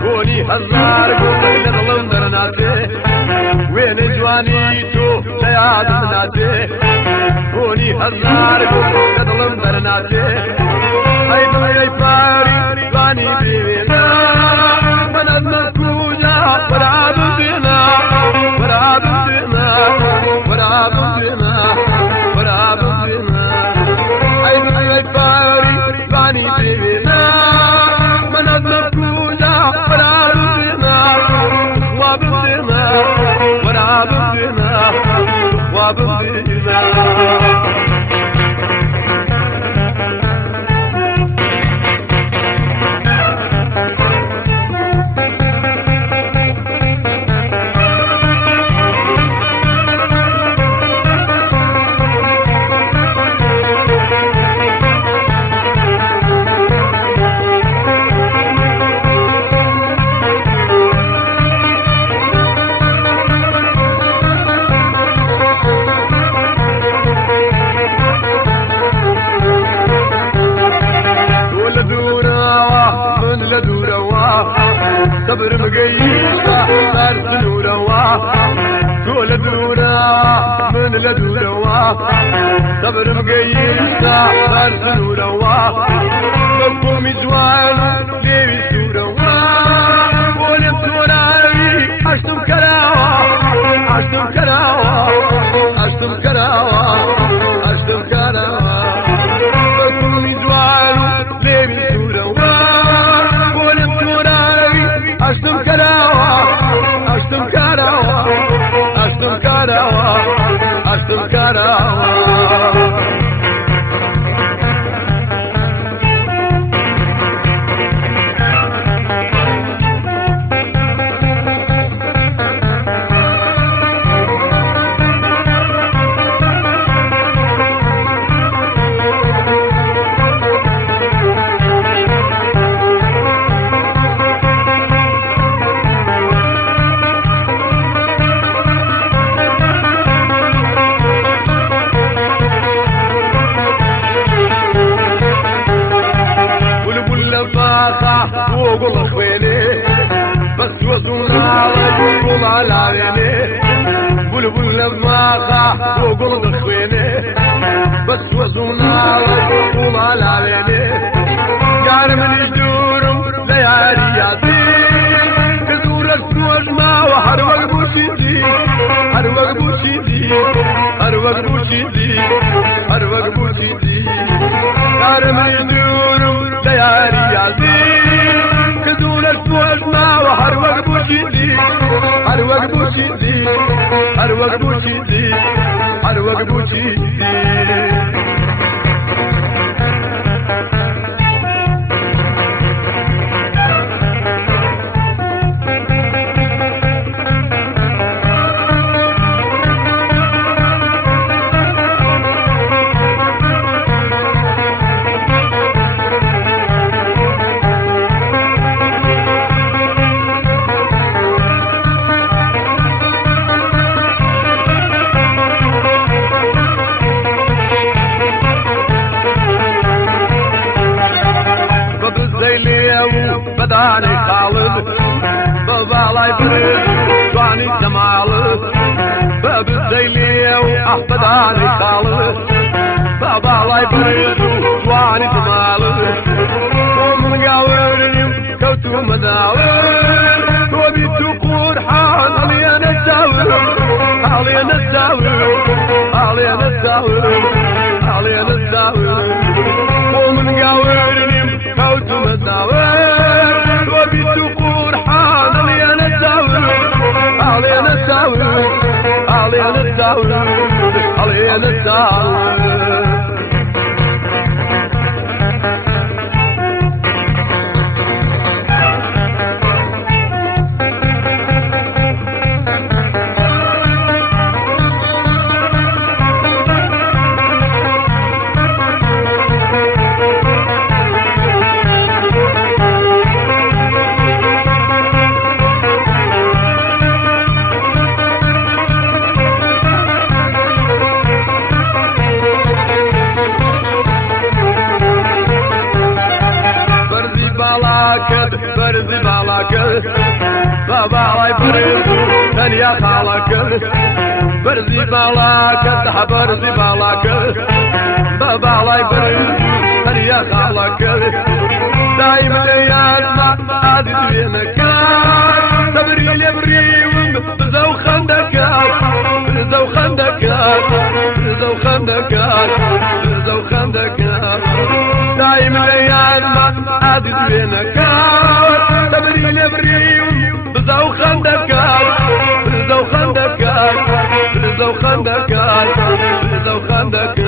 بوني هزار قول لظلم درناتي وين جواني تو لياد مناتي بوني هزار قول لظلم درناتي هيدا يا فاري باني بينا من أزمة كوجا وراب بينا وراب بينا وراب بينا وراب بينا هيدا يا فاري باني بينا من أزمة كوجا وراب بينا خواب بينا وراب بينا خواب بينا صبر مقيش صار سنوروا طول دورا من لدوروا صبر مقيش صار سنوروا بقوم جوان ليوي سوروا ولم توراري عشتم كراوا عشتم كراوا عشتم كراوا عشتم كراوا بقوم جوان ليوي سوروا عشتم كراوا عشتم كراوا عشتم كراوا عشتم كراوا وقول خويني بس وزونا وقول على عيني بلبل لماخا وقول خويني بس وزونا وقول على عيني قال من جدورم ليالي يازين كدور اسنوج ما وحروق بوشيزي حروق بوشيزي حروق بوشيزي حروق بوشيزي قال من جدورم ليالي يازين اسمع وحروق بوشيزي حروق بوشيزي حروق بوشيزي حروق بوشيزي بداني خالد بابا لا يبرد جواني جمال باب الزيلية بداني خالد بابا لا يبرد جواني جمال ومن قاورني كوتو مداور وبيتو قرحان علي انا تساور علي انا تساور علي انا تساور علي انا تساور ومن قاورني كوتو مداور وبيتو نتساڵ برزي بالاك بابا الله يبرزو تنيا خالك برزي بالاك ده برزي بالاك بابا الله يبرزو تنيا خالك دايما يازما عزيز بينك صبري لبريوم بزو خندك بزو خندك بزو خندك بزو خندك دايما يازما عزيز بينك صبري لبريوم بزو خندك بزو خندك بزو خندك بزو خندك